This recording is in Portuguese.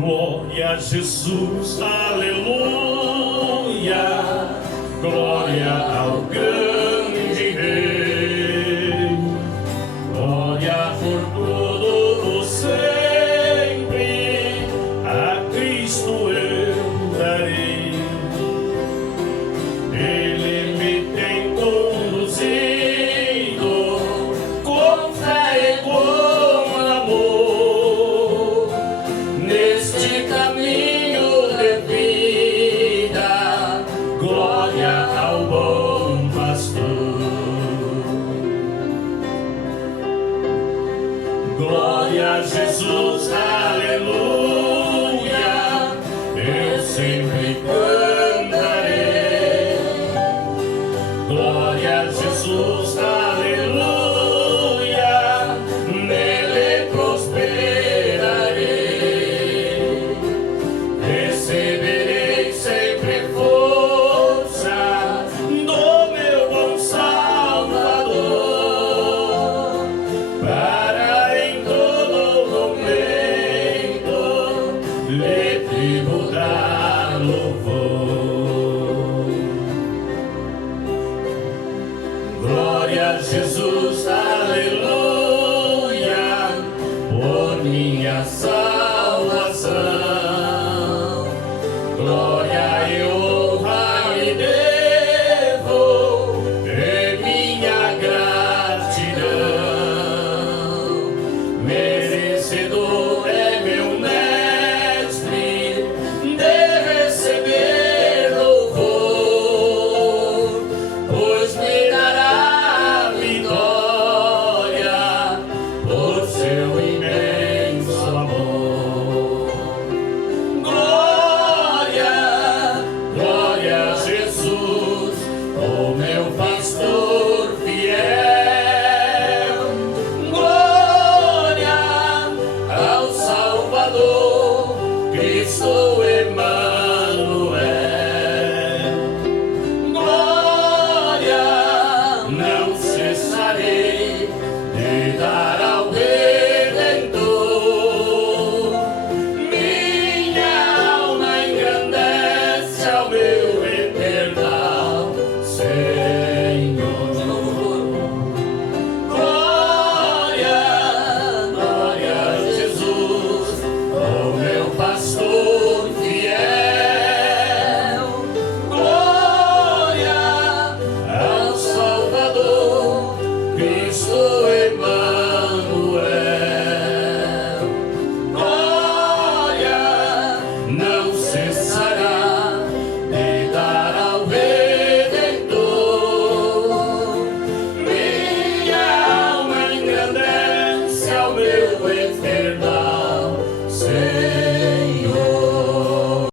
Glória a Jesus, aleluia. Glória ao grande Rei. Glória por todo sempre. A Cristo eu darei. Ele me tem conduzido com fé e com amor neste caminho de vida. Glória ao bom pastor. Glória a Jesus, aleluia. Eu sempre cantarei. Glória a Jesus, aleluia. Nele prosperarei. Receberei sempre força do meu bom Salvador, para em todo momento lhe tributar louvor. Glória a Jesus.